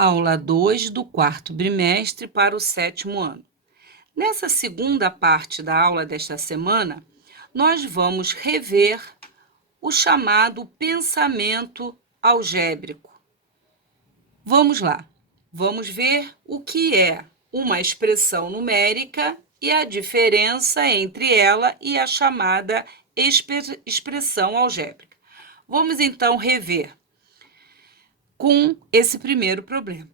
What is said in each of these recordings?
Aula 2 do quarto bimestre para o 7º ano. Nessa segunda parte da aula desta semana, nós vamos rever o chamado pensamento algébrico. Vamos lá, vamos ver o que é uma expressão numérica e a diferença entre ela e a chamada expressão algébrica. Vamos então rever com esse primeiro problema.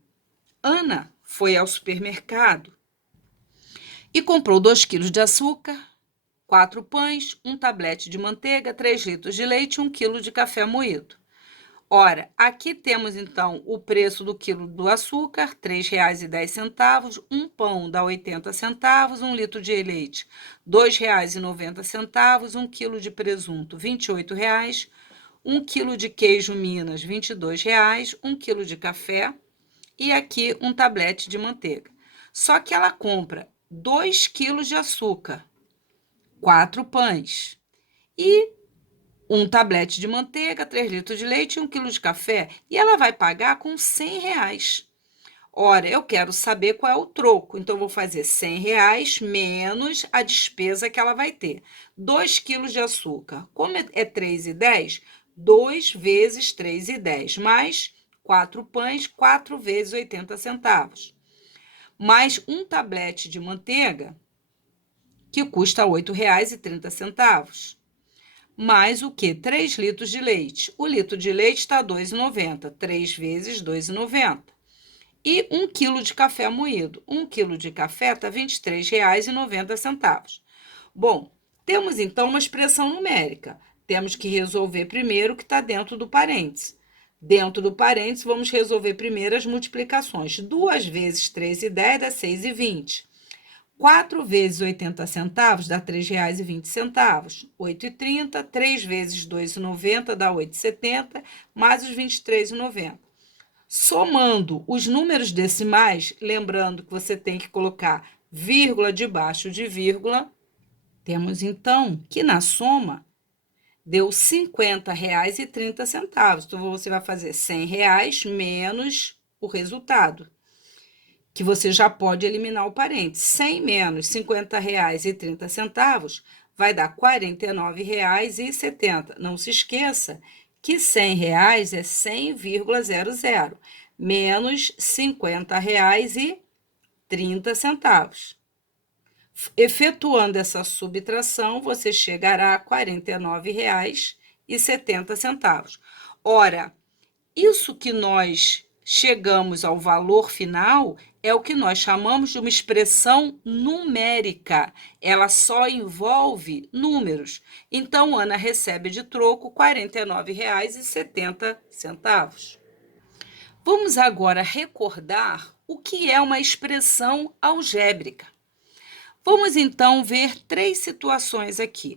Ana foi ao supermercado e comprou 2 quilos de açúcar, 4 pães, um tablete de manteiga, 3 litros de leite e 1 quilo de café moído. Ora, aqui temos então o preço do quilo do açúcar, R$ 3,10, um pão dá 80 centavos, 1 litro de leite, R$ 2,90, 1 quilo de presunto, R$ 28,00, 1 quilo de queijo Minas, R$ 22,00, 1 quilo de café, e aqui um tablete de manteiga. Só que ela compra 2 quilos de açúcar, 4 pães e um tablete de manteiga, 3 litros de leite e 1 quilo de café. E ela vai pagar com R$ 100. Ora, eu quero saber qual é o troco. Então, eu vou fazer R$ 100 menos a despesa que ela vai ter. 2 quilos de açúcar. Como é 3,10, 2 vezes 3,10, mais 4 pães, 4 vezes 80 centavos. Mais um tablete de manteiga, que custa R$ 8,30. Mais o quê? 3 litros de leite. O litro de leite está R$ 2,90. 3 vezes R$ 2,90. E 1 quilo de café moído. 1 quilo de café está R$ 23,90. Bom, temos então uma expressão numérica. Temos que resolver primeiro o que está dentro do parênteses. Dentro do parênteses, vamos resolver primeiro as multiplicações. 2 vezes 3,10 dá 6,20. 4 vezes 80 centavos dá R$ 3,20. 8,30. 3 vezes 2,90 dá 8,70, mais os 23,90. Somando os números decimais, lembrando que você tem que colocar vírgula debaixo de vírgula, temos então que na soma deu R$ 50,30. Então, você vai fazer R$ 100 menos o resultado, que você já pode eliminar o parênteses. 100 menos R$ 50,30 vai dar R$ 49,70. Não se esqueça que R$ 100 é 100,00 menos R$ 50,30. Efetuando essa subtração, você chegará a R$ 49,70. Ora, isso que nós chegamos ao valor final é o que nós chamamos de uma expressão numérica. Ela só envolve números. Então, Ana recebe de troco R$ 49,70. Vamos agora recordar o que é uma expressão algébrica. Vamos então ver 3 situações aqui.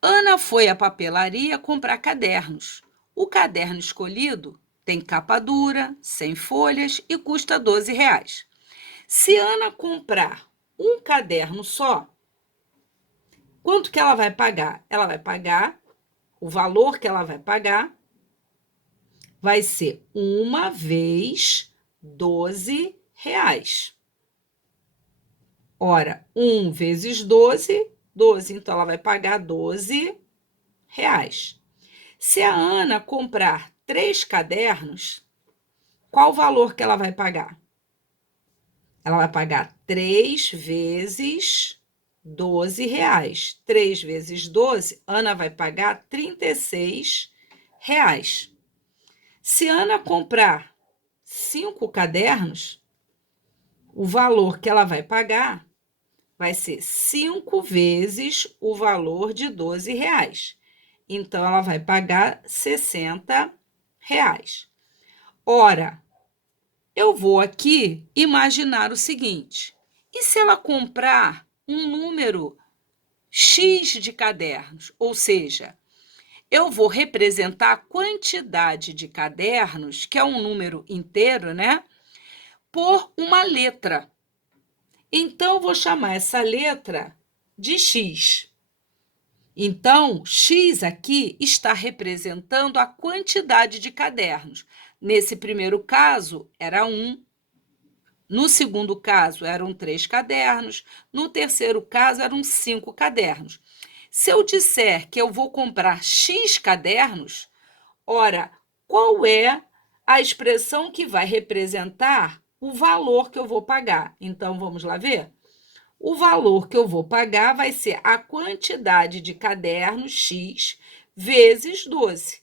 Ana foi à papelaria comprar cadernos. O caderno escolhido tem capa dura, sem folhas e custa R$ 12. Se Ana comprar um caderno só, quanto que ela vai pagar? Ela vai pagar, o valor que ela vai pagar vai ser 1 vez R$ 12. Ora, 1 vezes 12, 12. Então, ela vai pagar R$ 12. Se a Ana comprar 3 cadernos, qual o valor que ela vai pagar? Ela vai pagar 3 vezes R$ 12. 3 vezes 12, Ana vai pagar R$ 36. Se Ana comprar 5 cadernos, o valor que ela vai pagar vai ser 5 vezes o valor de R$ 12. Então, ela vai pagar R$ 60. Ora, eu vou aqui imaginar o seguinte: e se ela comprar um número X de cadernos? Ou seja, eu vou representar a quantidade de cadernos, que é um número inteiro, né? Por uma letra. Então, eu vou chamar essa letra de X. Então, X aqui está representando a quantidade de cadernos. Nesse primeiro caso, era 1. No segundo caso, eram 3 cadernos. No terceiro caso, eram 5 cadernos. Se eu disser que eu vou comprar X cadernos, ora, qual é a expressão que vai representar o valor que eu vou pagar? Então, vamos lá ver? O valor que eu vou pagar vai ser a quantidade de cadernos X vezes 12.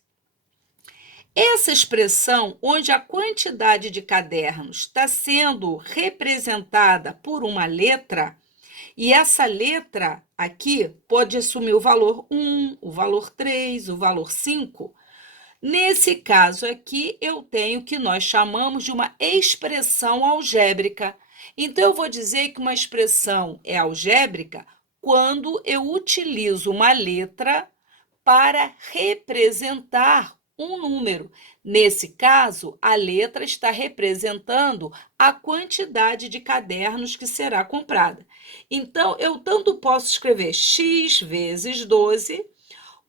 Essa expressão, onde a quantidade de cadernos está sendo representada por uma letra, e essa letra aqui pode assumir o valor 1, o valor 3, o valor 5. Nesse caso aqui, eu tenho o que nós chamamos de uma expressão algébrica. Então, eu vou dizer que uma expressão é algébrica quando eu utilizo uma letra para representar um número. Nesse caso, a letra está representando a quantidade de cadernos que será comprada. Então, eu tanto posso escrever x vezes 12,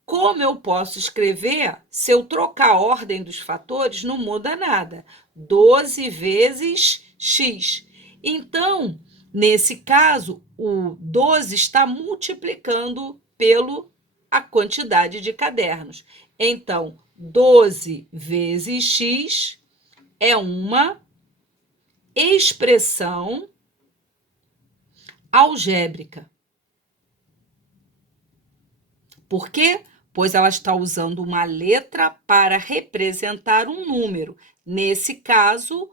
como eu posso escrever, se eu trocar a ordem dos fatores, não muda nada. 12 vezes x. Então, nesse caso, o 12 está multiplicando a quantidade de cadernos. Então, 12 vezes x é uma expressão algébrica. Por quê? Pois ela está usando uma letra para representar um número. Nesse caso,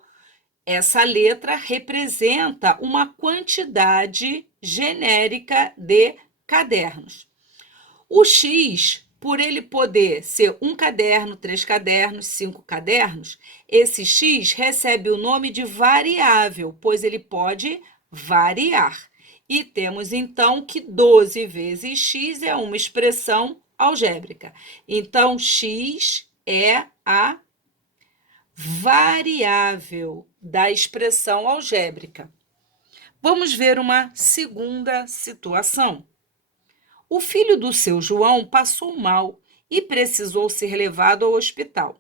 essa letra representa uma quantidade genérica de cadernos. O X, por ele poder ser 1 caderno, 3 cadernos, 5 cadernos, esse X recebe o nome de variável, pois ele pode variar. E temos, então, que 12 vezes x é uma expressão algébrica. Então, x é a variável da expressão algébrica. Vamos ver uma segunda situação. O filho do seu João passou mal e precisou ser levado ao hospital.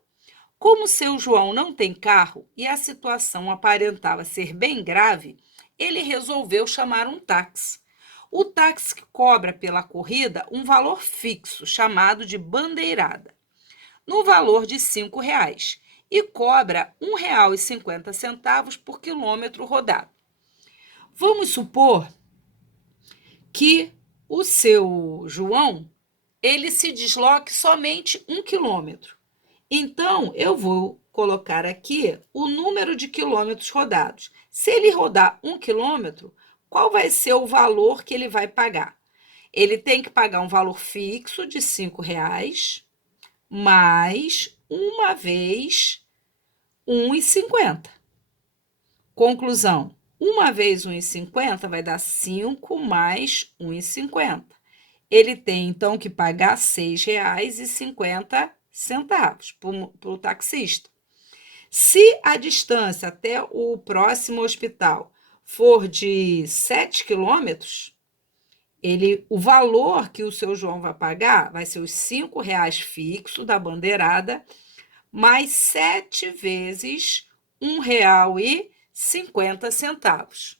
Como seu João não tem carro e a situação aparentava ser bem grave, ele resolveu chamar um táxi. O táxi cobra pela corrida um valor fixo, chamado de bandeirada, no valor de R$ 5,00, e cobra R$ 1,50 por quilômetro rodado. Vamos supor que o seu João, ele se desloque somente 1 quilômetro. Então, eu vou colocar aqui o número de quilômetros rodados. Se ele rodar 1 quilômetro, qual vai ser o valor que ele vai pagar? Ele tem que pagar um valor fixo de R$ 5,00, mais uma vez R$ 1,50. Conclusão, uma vez R$ 1,50 vai dar 5 mais R$ 1,50. Ele tem, então, que pagar R$ 6,50 para o taxista. Se a distância até o próximo hospital for de 7 quilômetros, o valor que o seu João vai pagar vai ser os R$ 5,00 fixo da bandeirada, mais 7 vezes R$ 1,50.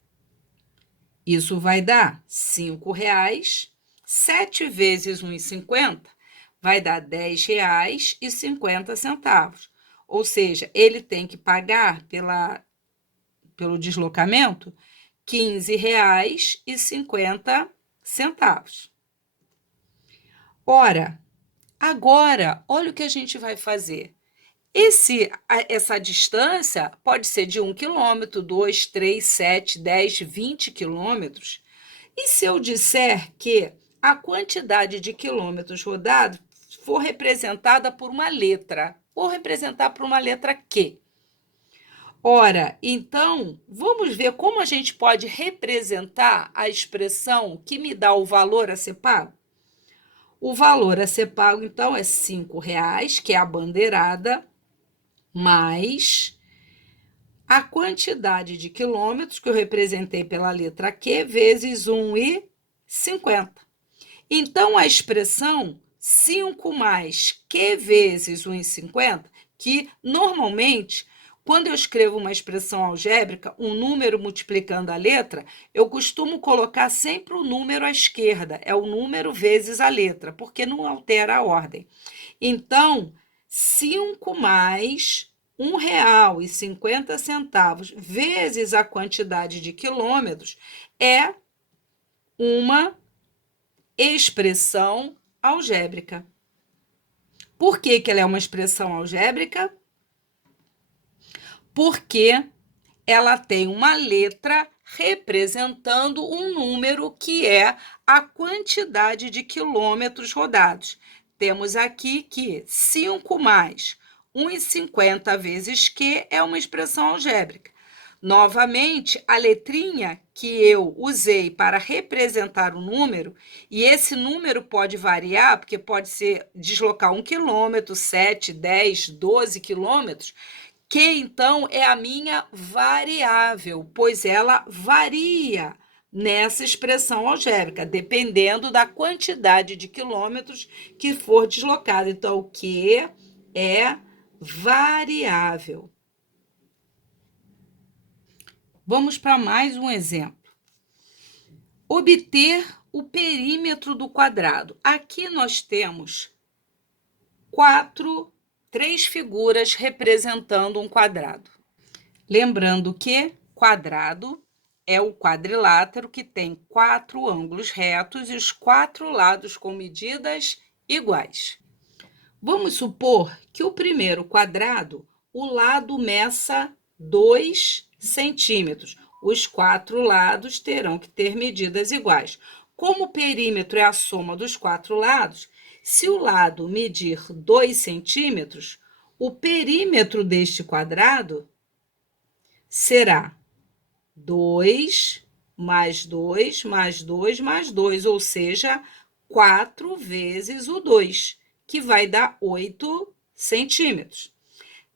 Isso vai dar R$ 5,00, 7 vezes R$ 1,50 vai dar R$ 10,50. Ou seja, ele tem que pagar pelo deslocamento R$ 15,50. Ora, agora, olha o que a gente vai fazer. Essa distância pode ser de 1 quilômetro, 2, 3, 7, 10, 20 quilômetros. E se eu disser que a quantidade de quilômetros rodados for representada por uma letra, vou representar por uma letra Q. Ora, então, vamos ver como a gente pode representar a expressão que me dá o valor a ser pago? O valor a ser pago, então, é R$ 5,00, que é a bandeirada, mais a quantidade de quilômetros que eu representei pela letra Q, vezes R$ 1,50. Então, a expressão 5 mais Q vezes R$ 1,50, que, normalmente, quando eu escrevo uma expressão algébrica, um número multiplicando a letra, eu costumo colocar sempre o número à esquerda, é o número vezes a letra, porque não altera a ordem. Então, 5 mais R$ 1,50 vezes a quantidade de quilômetros é uma expressão algébrica. Por que ela é uma expressão algébrica? Porque ela tem uma letra representando um número que é a quantidade de quilômetros rodados. Temos aqui que 5 mais 1,50 vezes Q é uma expressão algébrica. Novamente, a letrinha que eu usei para representar o número, e esse número pode variar, porque pode ser deslocar 1 quilômetro, 7, 10, 12 quilômetros, que então é a minha variável, pois ela varia nessa expressão algébrica, dependendo da quantidade de quilômetros que for deslocada. Então, o que é variável. Vamos para mais um exemplo. Obter o perímetro do quadrado. Aqui nós temos três figuras representando um quadrado. Lembrando que quadrado é o quadrilátero que tem 4 ângulos retos e os 4 lados com medidas iguais. Vamos supor que o primeiro quadrado, o lado meça 2 centímetros. Os 4 lados terão que ter medidas iguais. Como o perímetro é a soma dos 4 lados, se o lado medir 2 centímetros, o perímetro deste quadrado será 2 mais 2 mais 2 mais 2, ou seja, 4 vezes o 2, que vai dar 8 centímetros.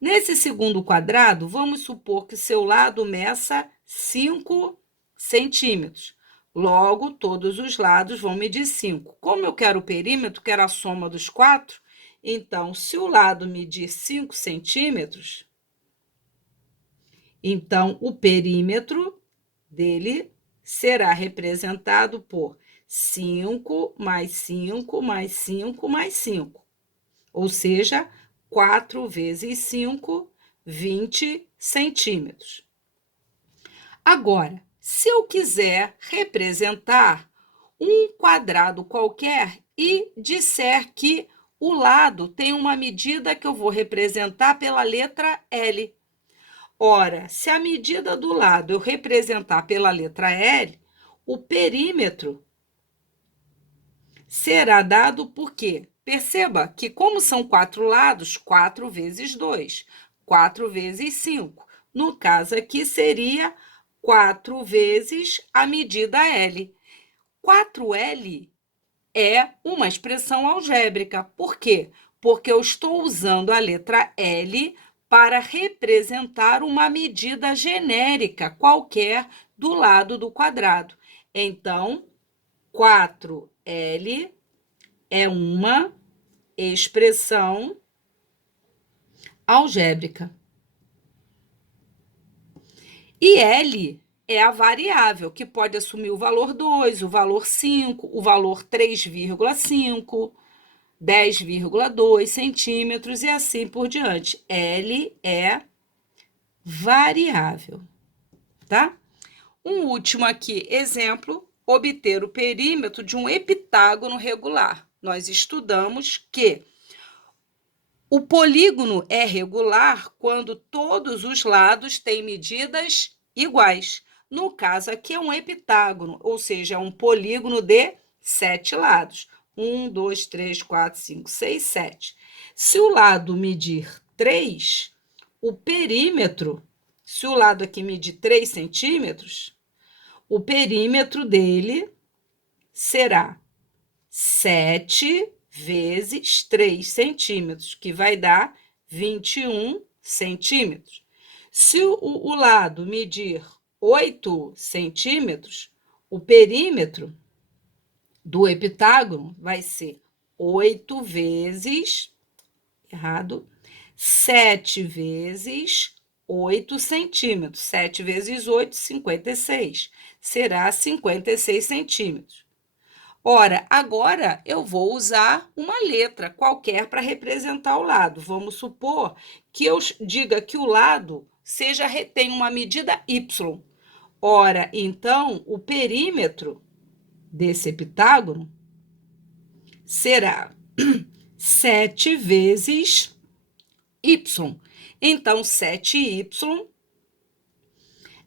Nesse segundo quadrado, vamos supor que seu lado meça 5 centímetros. Logo, todos os lados vão medir 5. Como eu quero o perímetro, quero a soma dos 4, então, se o lado medir 5 centímetros, então, o perímetro dele será representado por 5 mais 5 mais 5 mais 5, ou seja, 4 vezes 5, 20 centímetros. Agora, se eu quiser representar um quadrado qualquer e disser que o lado tem uma medida que eu vou representar pela letra L. Ora, se a medida do lado eu representar pela letra L, o perímetro será dado por quê? Perceba que, como são 4 lados, 4 vezes 2, 4 vezes 5. No caso aqui, seria 4 vezes a medida L. 4L é uma expressão algébrica. Por quê? Porque eu estou usando a letra L para representar uma medida genérica qualquer do lado do quadrado. Então, 4L é uma expressão algébrica. E L é a variável, que pode assumir o valor 2, o valor 5, o valor 3,5, 10,2 centímetros e assim por diante. L é variável, tá? Um último aqui, exemplo, obter o perímetro de um heptágono regular. Nós estudamos que o polígono é regular quando todos os lados têm medidas iguais. No caso aqui é um heptágono, ou seja, é um polígono de 7 lados. 1, 2, 3, 4, 5, 6, 7. Se o lado medir 3, o perímetro, se o lado aqui medir 3 centímetros, o perímetro dele será 7 vezes 3 centímetros, que vai dar 21 centímetros. Se o lado medir 8 centímetros, o perímetro do heptágono vai ser 8 vezes, errado, 7 vezes 8 centímetros. 7 vezes 8, 56. Será 56 centímetros. Ora, agora eu vou usar uma letra qualquer para representar o lado. Vamos supor que eu diga que o lado tem uma medida y. Ora, então, o perímetro desse heptágono será 7 vezes y. Então, 7y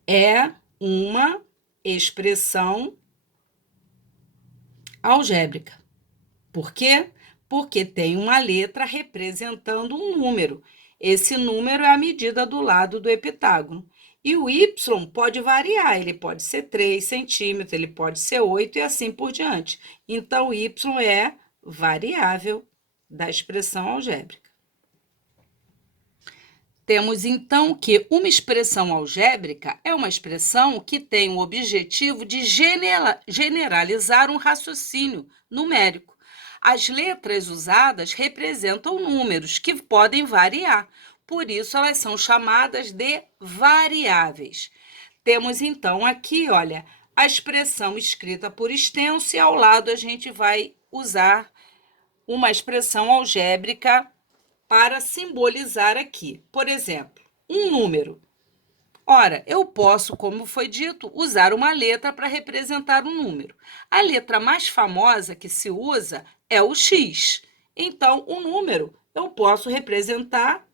é uma expressão algébrica. Por quê? Porque tem uma letra representando um número. Esse número é a medida do lado do heptágono. E o y pode variar, ele pode ser 3 centímetros, ele pode ser 8 e assim por diante. Então, y é variável da expressão algébrica. Temos, então, que uma expressão algébrica é uma expressão que tem o objetivo de generalizar um raciocínio numérico. As letras usadas representam números que podem variar, por isso elas são chamadas de variáveis. Temos, então, aqui, olha, a expressão escrita por extenso e ao lado a gente vai usar uma expressão algébrica para simbolizar aqui. Por exemplo, um número. Ora, eu posso, como foi dito, usar uma letra para representar um número. A letra mais famosa que se usa é o X. Então, o número eu posso representar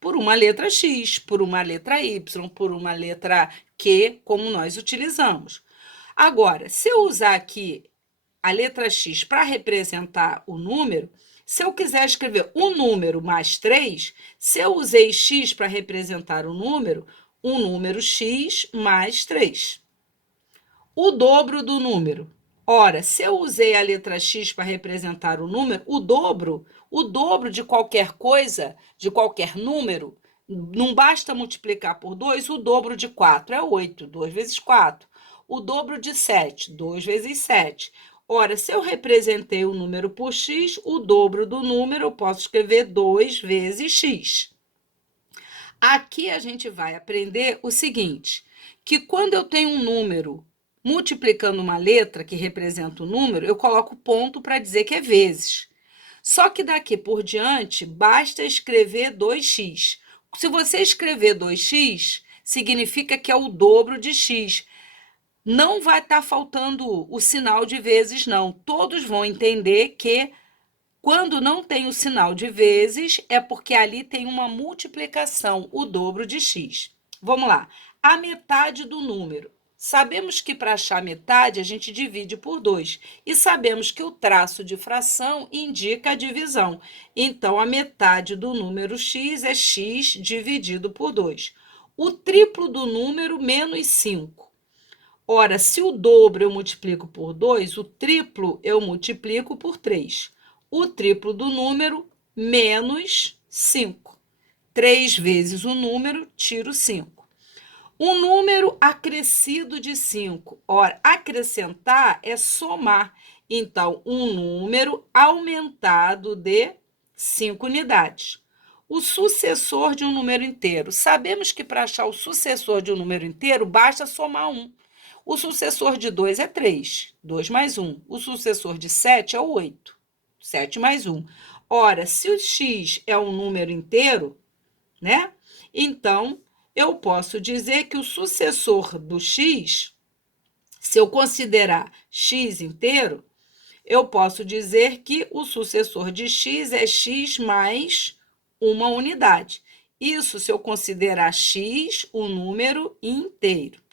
por uma letra X, por uma letra Y, por uma letra Q, como nós utilizamos. Agora, se eu usar aqui a letra X para representar o número, se eu quiser escrever um número mais 3, se eu usei X para representar o número, um número X mais 3. O dobro do número. Ora, se eu usei a letra X para representar o número, o dobro de qualquer coisa, de qualquer número, não basta multiplicar por 2, o dobro de 4 é 8, 2 vezes 4. O dobro de 7, 2 vezes 7. Ora, se eu representei o número por x, o dobro do número eu posso escrever 2 vezes x. Aqui a gente vai aprender o seguinte, que quando eu tenho um número multiplicando uma letra que representa o número, eu coloco ponto para dizer que é vezes. Só que daqui por diante, basta escrever 2x. Se você escrever 2x, significa que é o dobro de x. Não vai estar faltando o sinal de vezes, não. Todos vão entender que quando não tem o sinal de vezes, é porque ali tem uma multiplicação, o dobro de x. Vamos lá. A metade do número. Sabemos que para achar metade, a gente divide por 2. E sabemos que o traço de fração indica a divisão. Então, a metade do número x é x dividido por 2. O triplo do número, menos 5. Ora, se o dobro eu multiplico por 2, o triplo eu multiplico por 3. O triplo do número, menos 5. 3 vezes o número, tiro 5. Um número acrescido de 5. Ora, acrescentar é somar. Então, um número aumentado de 5 unidades. O sucessor de um número inteiro. Sabemos que para achar o sucessor de um número inteiro, basta somar 1. O sucessor de 2 é 3, 2 mais 1. O sucessor de 7 é 8, 7 mais 1. Ora, se o x é um número inteiro, né? Então, eu posso dizer que o sucessor do x, se eu considerar x inteiro, eu posso dizer que o sucessor de x é x mais uma unidade. Isso se eu considerar x um número inteiro.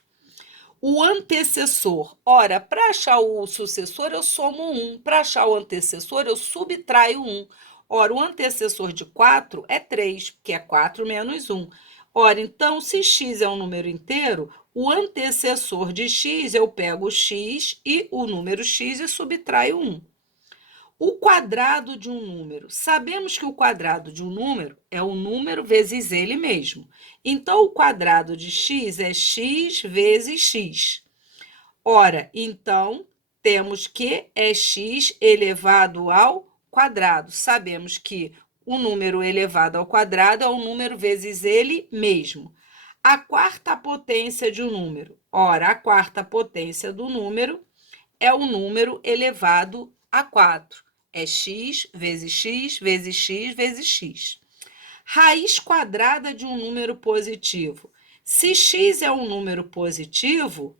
O antecessor. Ora, para achar o sucessor, eu somo 1. Para achar o antecessor, eu subtraio 1. Ora, o antecessor de 4 é 3, porque é 4 menos 1. Ora, então, se x é um número inteiro, o antecessor de x, eu pego o x e o número x e subtraio 1. O quadrado de um número. Sabemos que o quadrado de um número é o número vezes ele mesmo. Então, o quadrado de x é x vezes x. Ora, então, temos que é x elevado ao quadrado. Sabemos que o número elevado ao quadrado é o número vezes ele mesmo. A quarta potência de um número. Ora, a quarta potência do número é o número elevado a 4. É x vezes x vezes x vezes x. Raiz quadrada de um número positivo. Se x é um número positivo,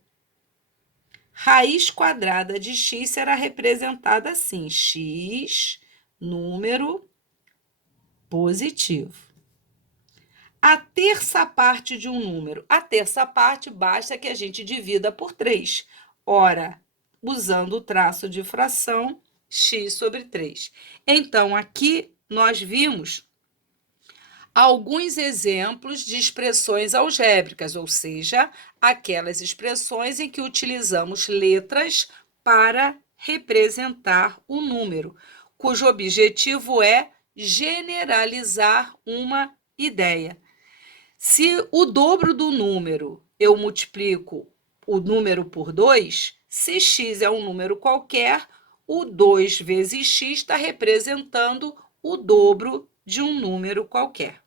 raiz quadrada de x será representada assim: x, número positivo. A terça parte de um número. A terça parte basta que a gente divida por 3. Ora, usando o traço de fração, x sobre 3. Então, aqui nós vimos alguns exemplos de expressões algébricas, ou seja, aquelas expressões em que utilizamos letras para representar o número, cujo objetivo é generalizar uma ideia. Se o dobro do número eu multiplico o número por 2, se x é um número qualquer, o 2 vezes x está representando o dobro de um número qualquer.